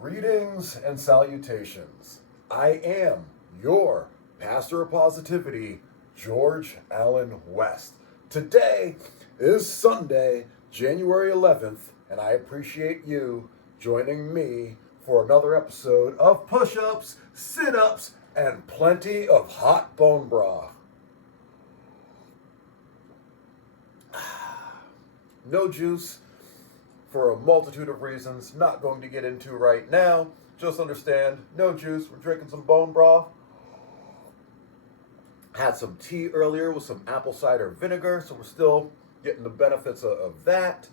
Greetings and salutations. I am your pastor of positivity, George Allen West. Today is Sunday, January 11th, and I appreciate you joining me for another episode of Push-Ups, Sit-Ups, and plenty of hot bone broth. No juice for a multitude of reasons, not going to get into right now. Just understand, no juice, we're drinking some bone broth. Had some tea earlier with some apple cider vinegar, so we're still getting the benefits of that.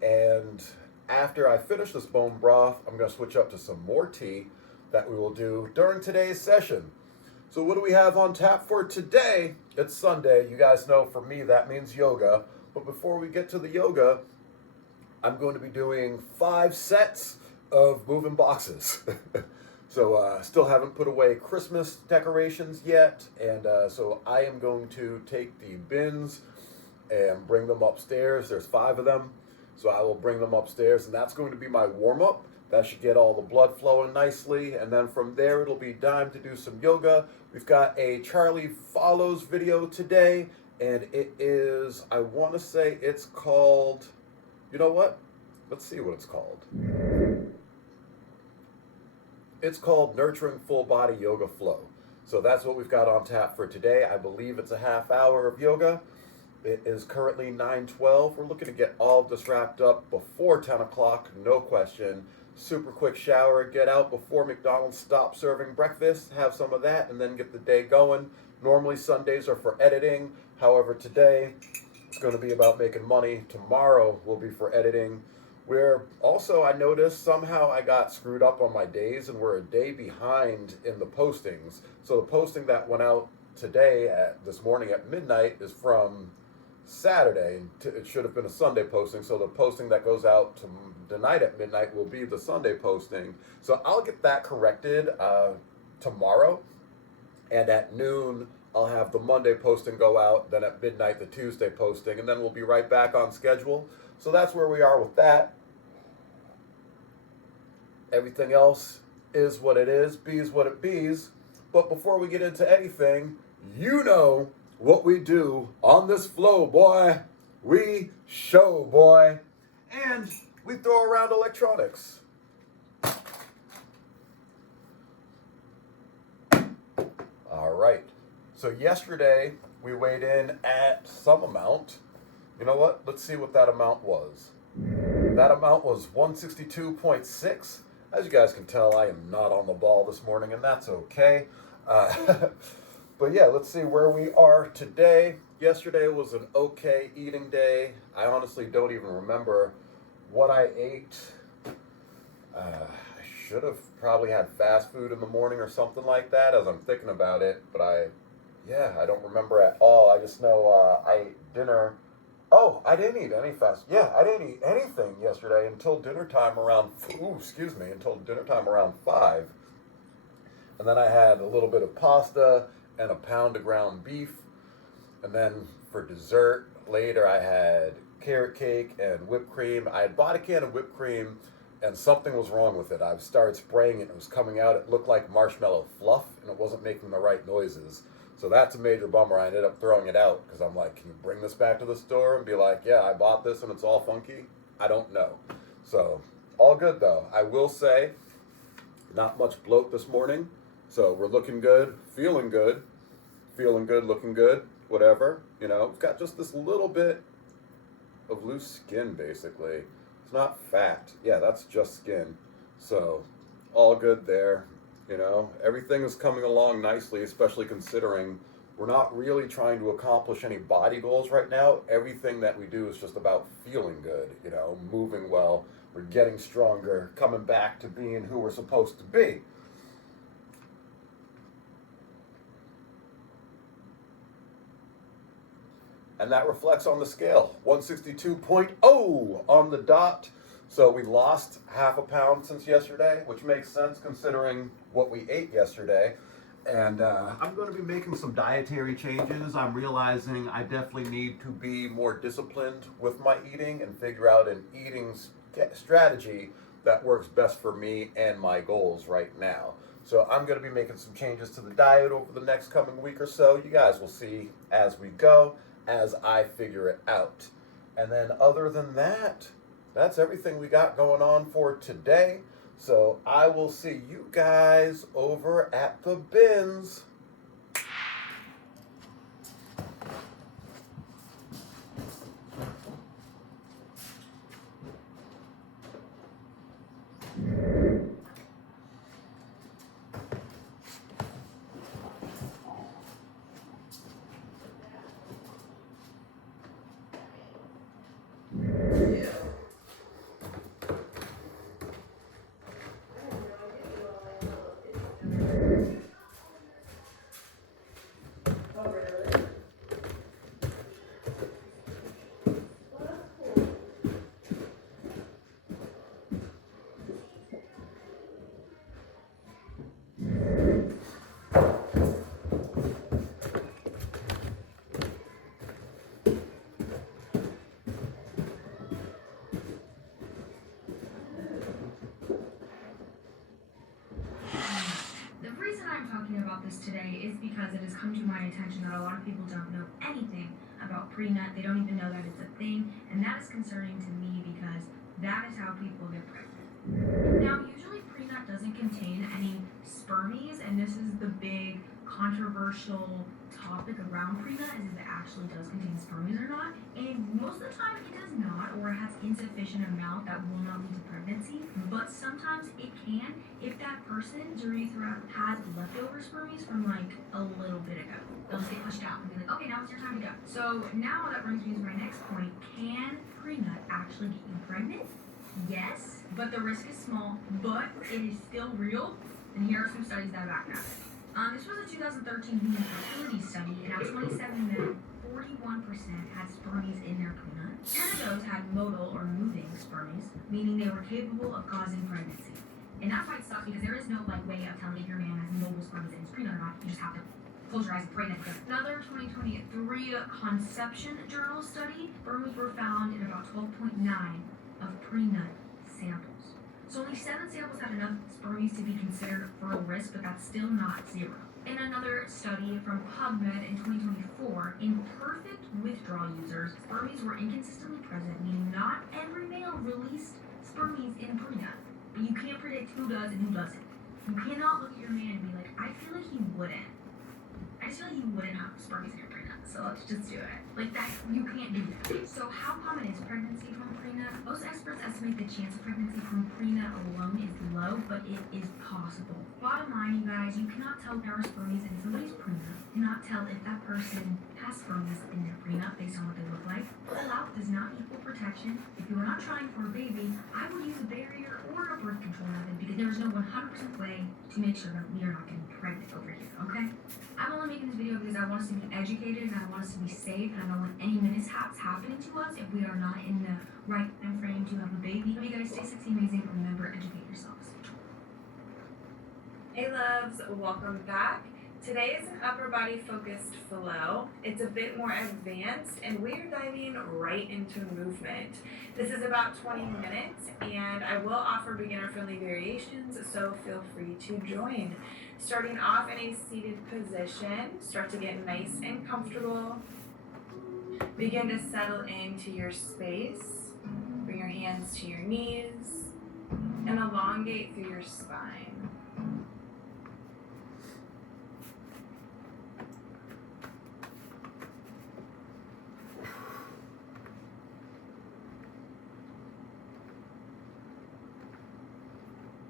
And after I finish this bone broth, I'm going to switch up to some more tea that we will do during today's session. So what do we have on tap for today? It's Sunday. You guys know for me that means yoga. But before we get to the yoga, I'm going to be doing 5 sets of moving boxes. So still haven't put away Christmas decorations yet. And so I am going to take the bins and bring them upstairs. There's 5 of them. So I will bring them upstairs, and that's going to be my warm-up. That should get all the blood flowing nicely. And then from there, it'll be time to do some yoga. We've got a Charlie Follows video today. And it is, I want to say it's called, you know what? Let's see what it's called. It's called Nurturing Full Body Yoga Flow. So that's what we've got on tap for today. I believe it's a half hour of yoga. It is currently 9:12. We're looking to get all of this wrapped up before 10 o'clock, no question. Super quick shower, get out before McDonald's stops serving breakfast, have some of that, and then get the day going. Normally Sundays are for editing. However, today it's going to be about making money. Tomorrow will be for editing. Where also I noticed somehow I got screwed up on my days and we're a day behind in the postings. So the posting that went out today this morning at midnight is from Saturday. It should have been a Sunday posting. So the posting that goes out tonight at midnight will be the Sunday posting. So I'll get that corrected tomorrow. And at noon, I'll have the Monday posting go out, then at midnight, the Tuesday posting, and then we'll be right back on schedule. So that's where we are with that. Everything else is what it is, bees what it bees. But before we get into anything, you know what we do on this flow, boy. We show, boy. And we throw around electronics. All right. So yesterday we weighed in at some amount. You know what? Let's see what that amount was. That amount was 162.6. As you guys can tell, I am not on the ball this morning, and that's okay. But yeah, let's see where we are today. Yesterday was an okay eating day. I honestly don't even remember what I ate. I should have probably had fast food in the morning or something like that as I'm thinking about it, but I don't remember at all. I just know I ate dinner. Oh, I didn't eat any I didn't eat anything yesterday until dinner time around, until dinner time around 5. And then I had a little bit of pasta and a pound of ground beef. And then for dessert, later I had carrot cake and whipped cream. I had bought a can of whipped cream and something was wrong with it. I started spraying it and it was coming out. It looked like marshmallow fluff and it wasn't making the right noises. So that's a major bummer. I ended up throwing it out because I'm like, can you bring this back to the store and be like, yeah, I bought this and it's all funky? I don't know. So all good though. I will say not much bloat this morning. So we're looking good, feeling good, looking good, whatever. You know, we've got just this little bit of loose skin basically. It's not fat. Yeah, that's just skin. So all good there. You know, everything is coming along nicely, especially considering we're not really trying to accomplish any body goals right now. Everything that we do is just about feeling good, you know, moving well. We're getting stronger, coming back to being who we're supposed to be. And that reflects on the scale, 162.0 on the dot. So we lost half a pound since yesterday, which makes sense considering what we ate yesterday. And I'm going to be making some dietary changes. I'm realizing I definitely need to be more disciplined with my eating and figure out an eating strategy that works best for me and my goals right now. So I'm going to be making some changes to the diet over the next coming week or so. You guys will see as we go, as I figure it out. And then other than that, that's everything we got going on for today. So I will see you guys over at the bins. About this today is because it has come to my attention that a lot of people don't know anything about pre-nut. They don't even know that it's a thing, and that is concerning to me because that is how people get pregnant. Now, usually pre-nut doesn't contain any spermies, and this is the big controversial topic around pre-nut, is if it actually does contain spermies or not. And most of the time it does not, or it has insufficient amount that will not lead to pregnancy. But sometimes it can if that person's urethra has leftover spermies from like a little bit ago. They'll just get pushed out and be like, okay, now it's your time to go. So now that brings me to my next point. Can pre-nut actually get you pregnant? Yes, but the risk is small, but it is still real. And here are some studies that back that. This was a 2013 human fertility study, and out of 27 men, 41% had spermies in their pre-nut. 10 of those had motile or moving spermies, meaning they were capable of causing pregnancy. And that's why it sucks, because there is no way of telling if your man has mobile spermies in his pre-nut or not. You just have to close your eyes and pray that it does. Another 2023 conception journal study, spermies were found in about 12.9 of pre-nut samples. So only 7 samples had enough spermies to be considered for a risk, but that's still not zero. In another study from PubMed in 2024, in perfect withdrawal users, spermies were inconsistently present, meaning not every male released spermies in pre-nut. But you can't predict who does and who doesn't. You cannot look at your man and be like, I feel like he wouldn't. I just feel like you wouldn't have spermies in your pre-nut, so let's just do it. Like that, you can't do that. So how common is pregnancy from pre-nut? Most experts estimate the chance of pregnancy from pre-nut alone is low, but it is possible. Bottom line, you guys, you cannot tell if there are spermies in somebody's pre-nut. You cannot tell if that person has spermies in their pre-nut based on what they look like. Full out does not equal protection. If you are not trying for a baby, I would use a barrier or a birth control method because there is no 100% way to make sure that we are not getting pregnant over here, okay? I'm only making this video because I want us to be educated and I want us to be safe, and I don't want any mishaps happening to us if we are not in the right time frame to have a baby. You guys stay sexy, amazing, and remember, educate yourselves. Hey loves, welcome back. Today is an upper body focused flow. It's a bit more advanced and we're diving right into movement. This is about 20 minutes and I will offer beginner friendly variations, so feel free to join. Starting off in a seated position, start to get nice and comfortable. Begin to settle into your space. Bring your hands to your knees and elongate through your spine.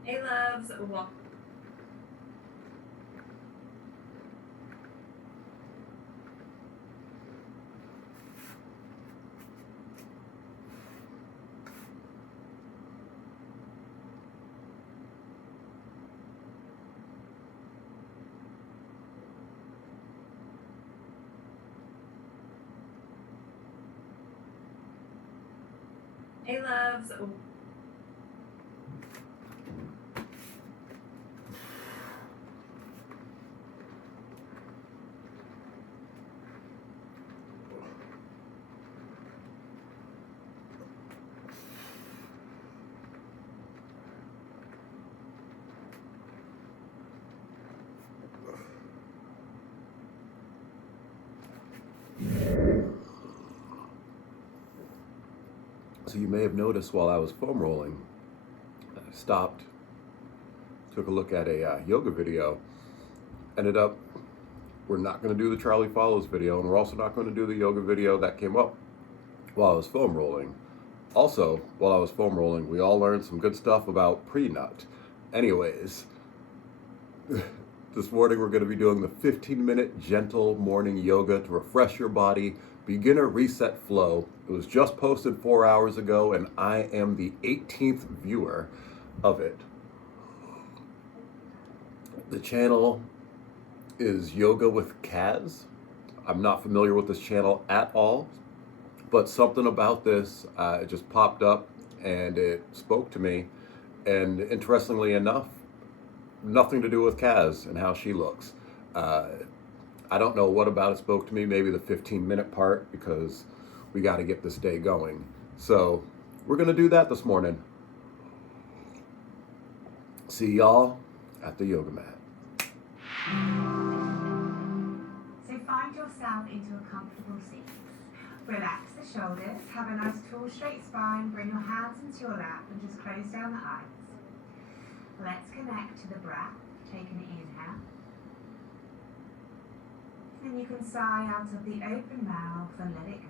Hey loves, welcome. Hey loves. So you may have noticed while I was foam rolling, I stopped, took a look at a yoga video, ended up, we're not going to do the Charlie Follows video, and we're also not going to do the yoga video that came up while I was foam rolling. Also, while I was foam rolling, we all learned some good stuff about pre-nut. Anyways, this morning we're going to be doing the 15-minute gentle morning yoga to refresh your body, beginner reset flow. It was just posted 4 hours ago, and I am the 18th viewer of it. The channel is Yoga with Kaz. I'm not familiar with this channel at all, but something about this, it just popped up and it spoke to me. And interestingly enough, nothing to do with Kaz and how she looks. I don't know what about it spoke to me, maybe the 15-minute part, because we got to get this day going. So we're going to do that this morning. See y'all at the yoga mat. So find yourself into a comfortable seat. Relax the shoulders, have a nice tall straight spine, bring your hands into your lap and just close down the eyes. Let's connect to the breath. Take an inhale. And you can sigh out of the open mouth and let it go.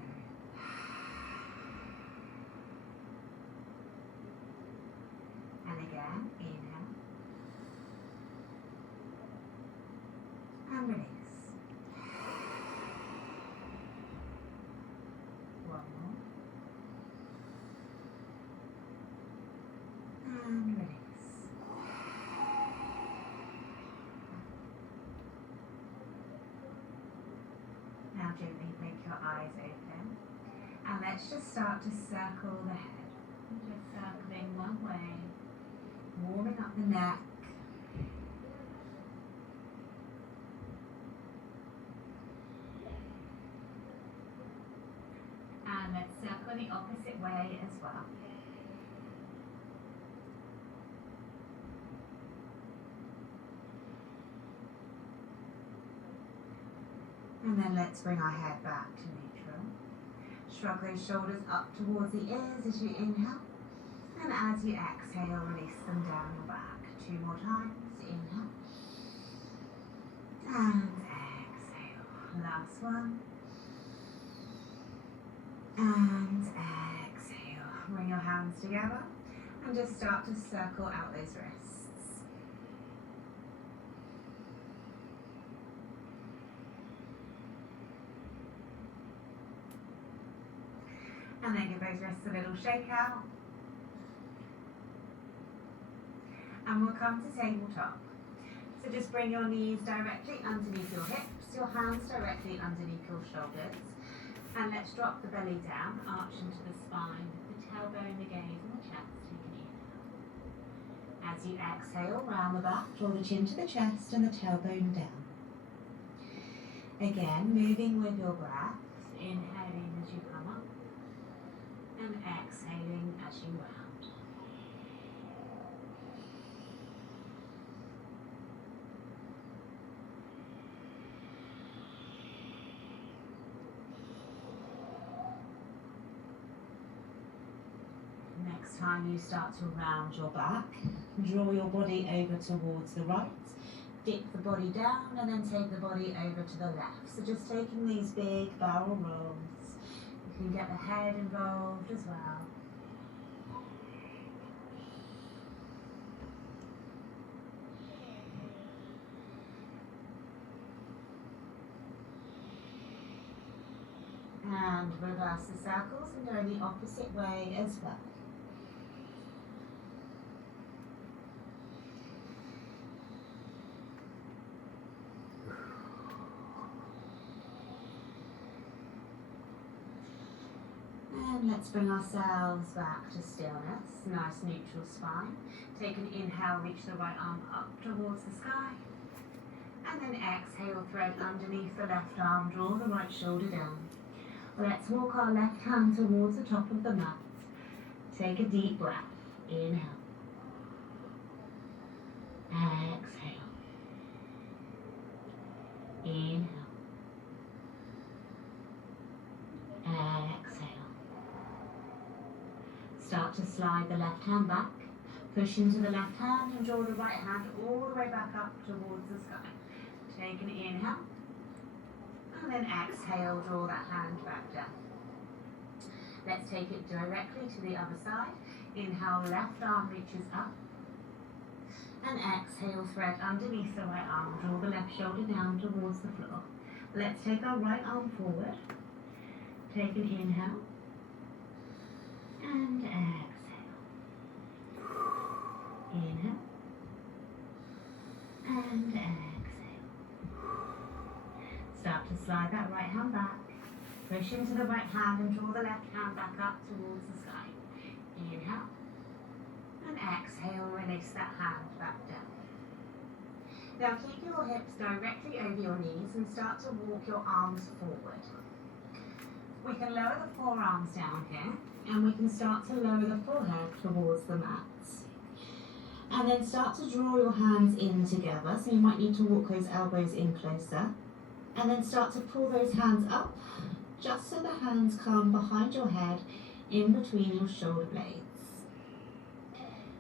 And again, inhale. And release. One more. And release. Now gently blink your eyes open. And let's just start to circle the head. Just circling one way. Warming up the neck. And let's circle the opposite way as well. And then let's bring our head back to neutral. Shrug those shoulders up towards the ears as you inhale. And as you exhale, release them down your back. 2 more times. Inhale. And exhale. Last one. And exhale. Bring your hands together and just start to circle out those wrists. And then give those wrists a little shake out. And we'll come to tabletop. So just bring your knees directly underneath your hips, your hands directly underneath your shoulders. And let's drop the belly down, arch into the spine, the tailbone, the gaze, and the chest. Take an inhale. As you exhale, round the back, draw the chin to the chest and the tailbone down. Again, moving with your breath, inhaling as you come up, and exhaling as you round. Next time you start to round your back, draw your body over towards the right, dip the body down and then take the body over to the left. So just taking these big barrel rolls. You can get the head involved as well. And reverse the circles and go the opposite way as well. And let's bring ourselves back to stillness, nice neutral spine. Take an inhale, reach the right arm up towards the sky. And then exhale, thread underneath the left arm, draw the right shoulder down. Let's walk our left hand towards the top of the mat. Take a deep breath. Inhale. Exhale. Inhale. Exhale. start to slide the left hand back. Push into the left hand and draw the right hand all the way back up towards the sky. Take an inhale. And then exhale, draw that hand back down. Let's take it directly to the other side. Inhale, left arm reaches up. And exhale, thread underneath the right arm. Draw the left shoulder down towards the floor. Let's take our right arm forward. Take an inhale. And exhale. Inhale. And exhale. Start to slide that right hand back. Push into the right hand and draw the left hand back up towards the sky. Inhale. And exhale, release that hand back down. Now keep your hips directly over your knees and start to walk your arms forward. We can lower the forearms down here and we can start to lower the forehead towards the mats. And then start to draw your hands in together, so you might need to walk those elbows in closer. And then start to pull those hands up, just so the hands come behind your head in between your shoulder blades.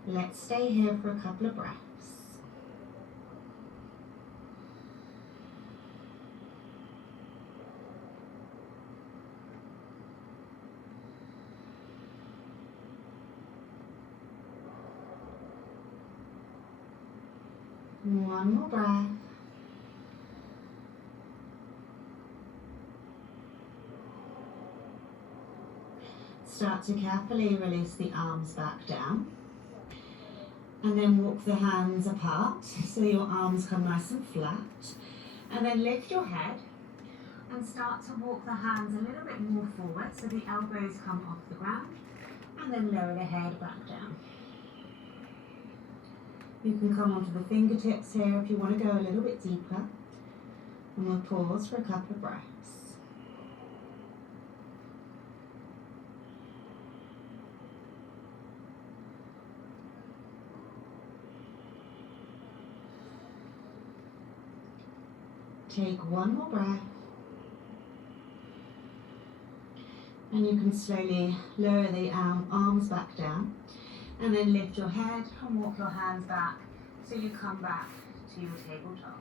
Let's stay here for a couple of breaths. One more breath. Start to carefully release the arms back down. And then walk the hands apart so your arms come nice and flat. And then lift your head and start to walk the hands a little bit more forward so the elbows come off the ground. And then lower the head back down. You can come onto the fingertips here if you want to go a little bit deeper. And we'll pause for a couple of breaths. Take one more breath. And you can slowly lower the arms back down. And then lift your head and walk your hands back so you come back to your tabletop.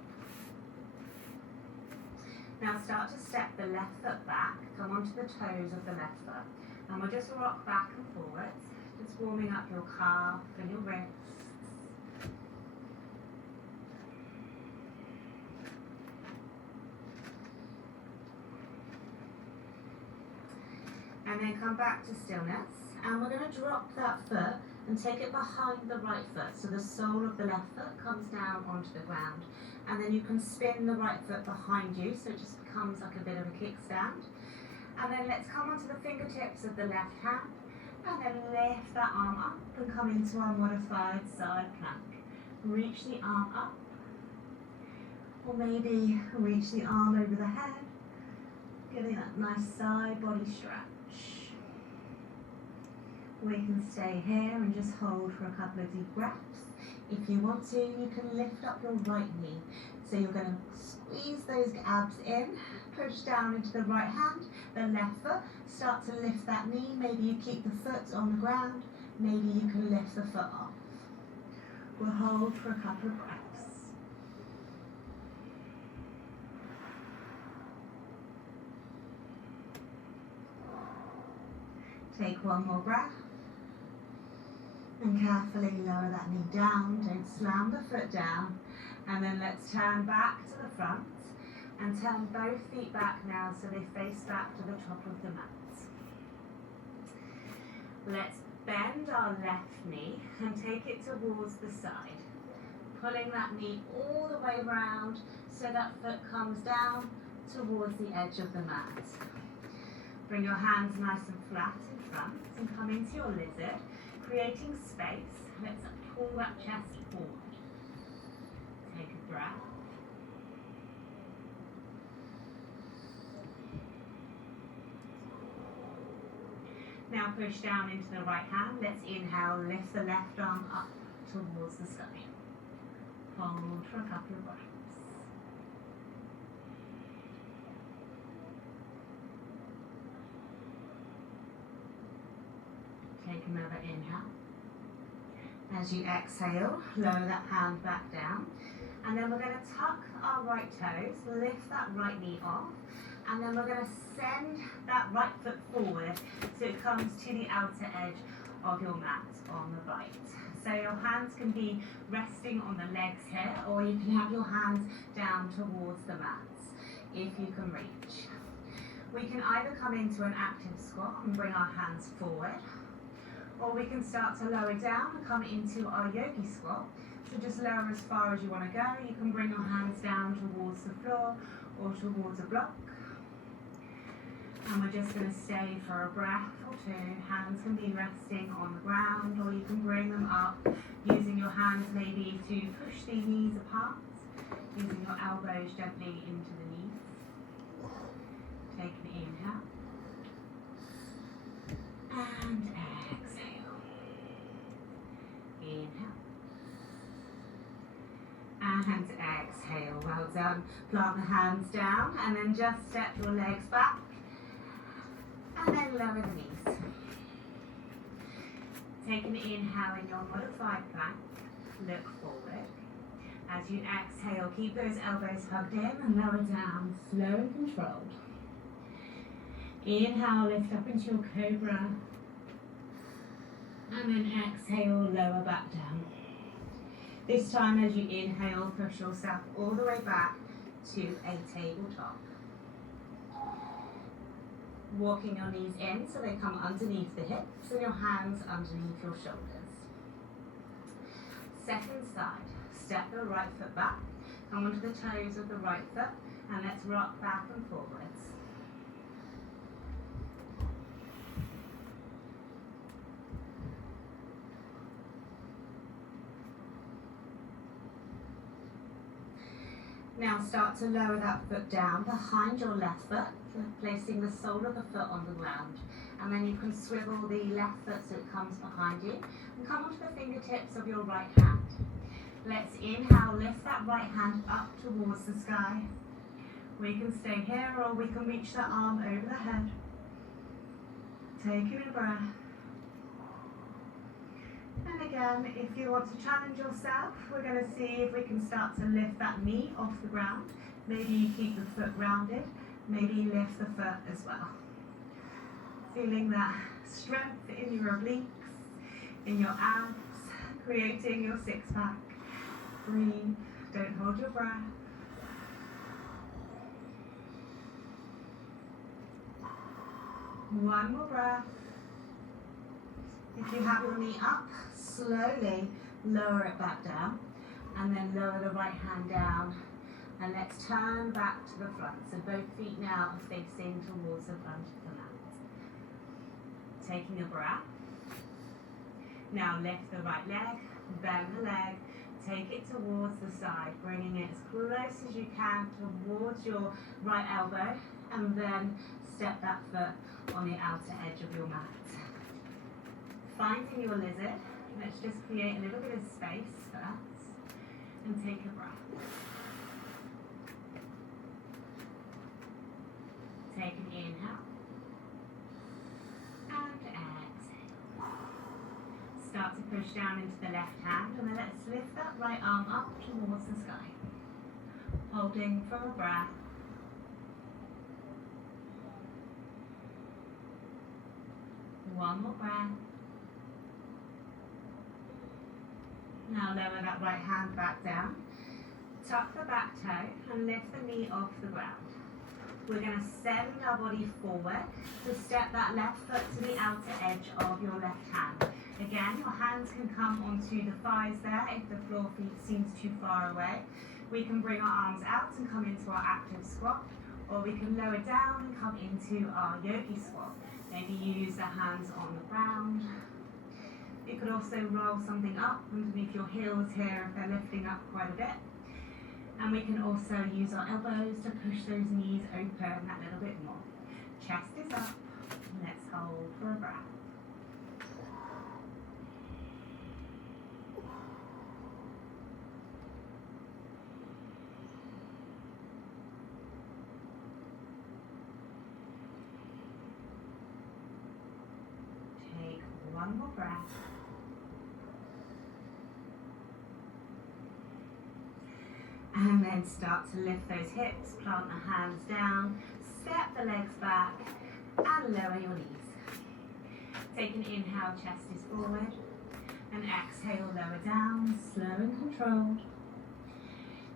Now start to step the left foot back, come onto the toes of the left foot. And we'll just rock back and forwards, just warming up your calf and your wrists. And then come back to stillness. And we're going to drop that foot and take it behind the right foot. So the sole of the left foot comes down onto the ground. And then you can spin the right foot behind you, so it just becomes like a bit of a kickstand. And then let's come onto the fingertips of the left hand. And then lift that arm up and come into our modified side plank. Reach the arm up. Or maybe reach the arm over the head. Getting that nice side body stretch. We can stay here and just hold for a couple of deep breaths. If you want to, you can lift up your right knee. So you're going to squeeze those abs in, push down into the right hand, the left foot, start to lift that knee. Maybe you keep the foot on the ground, maybe you can lift the foot off. We'll hold for a couple of breaths. Take one more breath. And carefully lower that knee down, don't slam the foot down. And then let's turn back to the front and turn both feet back now so they face back to the top of the mat. Let's bend our left knee and take it towards the side. Pulling that knee all the way round so that foot comes down towards the edge of the mat. Bring your hands nice and flat in front and come into your lizard. Creating space, let's pull that chest forward. Take a breath. Now push down into the right hand. Let's inhale, lift the left arm up towards the sky. Hold for a couple of breaths. Take Take another inhale. As you exhale, lower that hand back down. And then we're going to tuck our right toes, lift that right knee off, and then we're going to send that right foot forward so it comes to the outer edge of your mat on the right. So your hands can be resting on the legs here, or you can have your hands down towards the mats if you can reach. We can either come into an active squat and bring our hands forward, or we can start to lower down and come into our yogi squat. So just lower as far as you want to go. You can bring your hands down towards the floor or towards a block. And we're just going to stay for a breath or two. Hands can be resting on the ground, or you can bring them up using your hands maybe to push the knees apart, using your elbows gently into the knees. Take an inhale. And exhale. Inhale. And exhale. Well done. Plant the hands down and then just step your legs back. And then lower the knees. Take an inhale in your modified plank. Look forward. As you exhale, keep those elbows hugged in and lower down, slow and controlled. Inhale, lift up into your cobra. And then exhale, lower back down. This time as you inhale, push yourself all the way back to a tabletop. Walking your knees in so they come underneath the hips and your hands underneath your shoulders. Second side, step the right foot back, come onto the toes of the right foot, and let's rock back and forwards. Now start to lower that foot down behind your left foot, placing the sole of the foot on the ground. And then you can swivel the left foot so it comes behind you. And come onto the fingertips of your right hand. Let's inhale, lift that right hand up towards the sky. We can stay here or we can reach the arm over the head. Taking a breath. And again, if you want to challenge yourself, we're going to see if we can start to lift that knee off the ground. Maybe you keep the foot rounded, maybe you lift the foot as well. Feeling that strength in your obliques, in your abs, creating your six-pack. Breathe, don't hold your breath. One more breath. If you have your knee up, slowly lower it back down, and then lower the right hand down, and let's turn back to the front. So both feet now are facing towards the front of the mat. Taking a breath. Now lift the right leg, bend the leg, take it towards the side, bringing it as close as you can towards your right elbow, and then step that foot on the outer edge of your mat. Finding your lizard, let's just create a little bit of space first, and take a breath. Take an inhale, and exhale. Start to push down into the left hand, and then let's lift that right arm up towards the sky. Holding for a breath. One more breath. Now lower that right hand back down. Tuck the back toe and lift the knee off the ground. We're going to send our body forward to step that left foot to the outer edge of your left hand. Again, your hands can come onto the thighs there if the floor seems too far away. We can bring our arms out and come into our active squat, or we can lower down and come into our yogi squat. Maybe use the hands on the ground. You could also roll something up underneath your heels here if they're lifting up quite a bit. And we can also use our elbows to push those knees open that little bit more. Chest is up. Let's hold for a breath. Take one more breath. And then start to lift those hips, plant the hands down, step the legs back, and lower your knees. Take an inhale, chest is forward, and exhale, lower down, slow and controlled.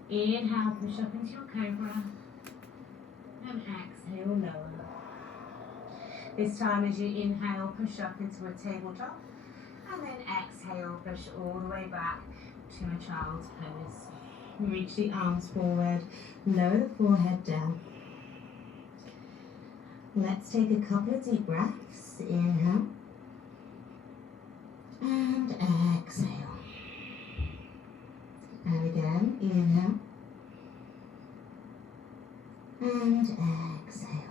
Inhale, push up into your cobra, and exhale, lower. This time as you inhale, push up into a tabletop, and then exhale, push all the way back to a child's pose. Reach the arms forward, lower the forehead down. Let's take a couple of deep breaths. Inhale and exhale. And again, inhale and exhale.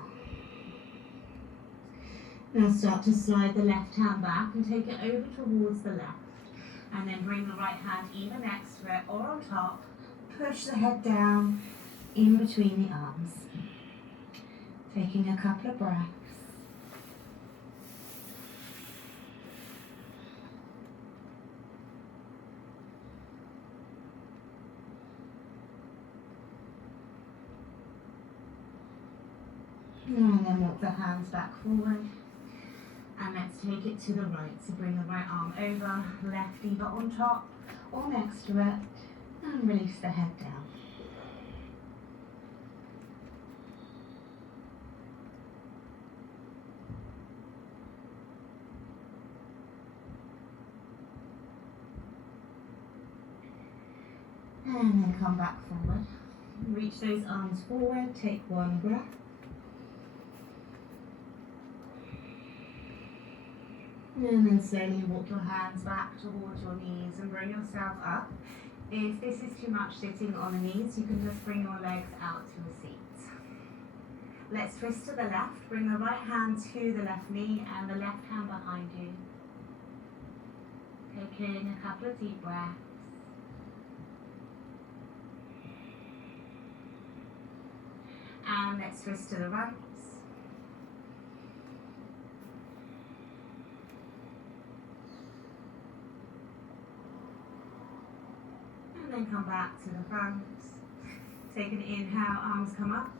Now start to slide the left hand back and take it over towards the left. And then bring the right hand either next to it or on top. Push the head down in between the arms. Taking a couple of breaths. And then walk the hands back forward. And let's take it to the right. So bring the right arm over, left either on top or next to it. And release the head down. And then come back forward. Reach those arms forward, take one breath. And then slowly walk your hands back towards your knees and bring yourself up. If this is too much sitting on the knees, you can just bring your legs out to a seat. Let's twist to the left. Bring the right hand to the left knee and the left hand behind you. Taking a couple of deep breaths. And let's twist to the right. And then come back to the front. Take an inhale, arms come up.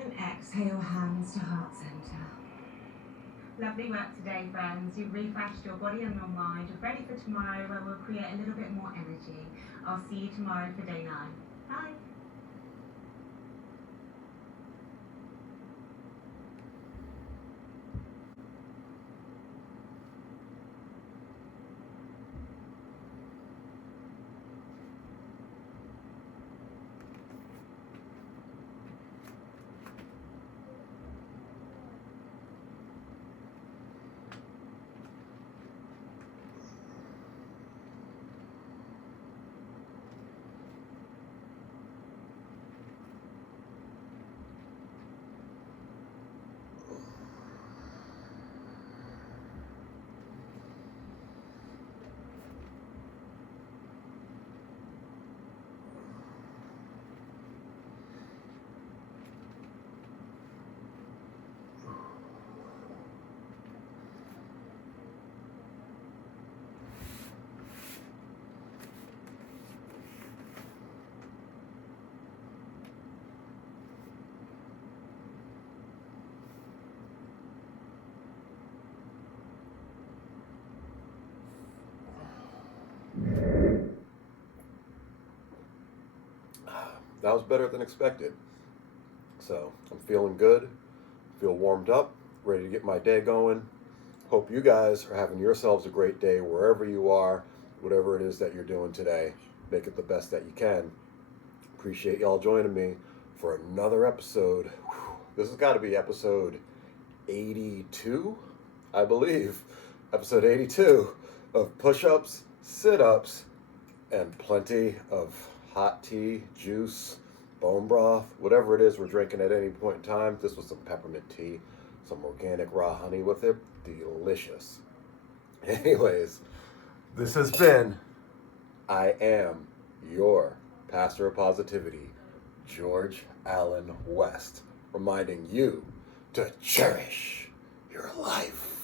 And exhale, hands to heart center. Lovely work today, friends. You've refreshed your body and your mind. You're ready for tomorrow where we'll create a little bit more energy. I'll see you tomorrow for day 9. Bye. That was better than expected. So I'm feeling good, feel warmed up, ready to get my day going. Hope you guys are having yourselves a great day wherever you are, whatever it is that you're doing today. Make it the best that you can. Appreciate y'all joining me for another episode. This has got to be episode 82, I believe. Episode 82 of Push-Ups, Sit-Ups, and plenty of hot tea, juice, bone broth, whatever it is we're drinking at any point in time. This was some peppermint tea, some organic raw honey with it. Delicious. Anyways, this has been I Am Your Pastor of Positivity, George Allen West, reminding you to cherish your life.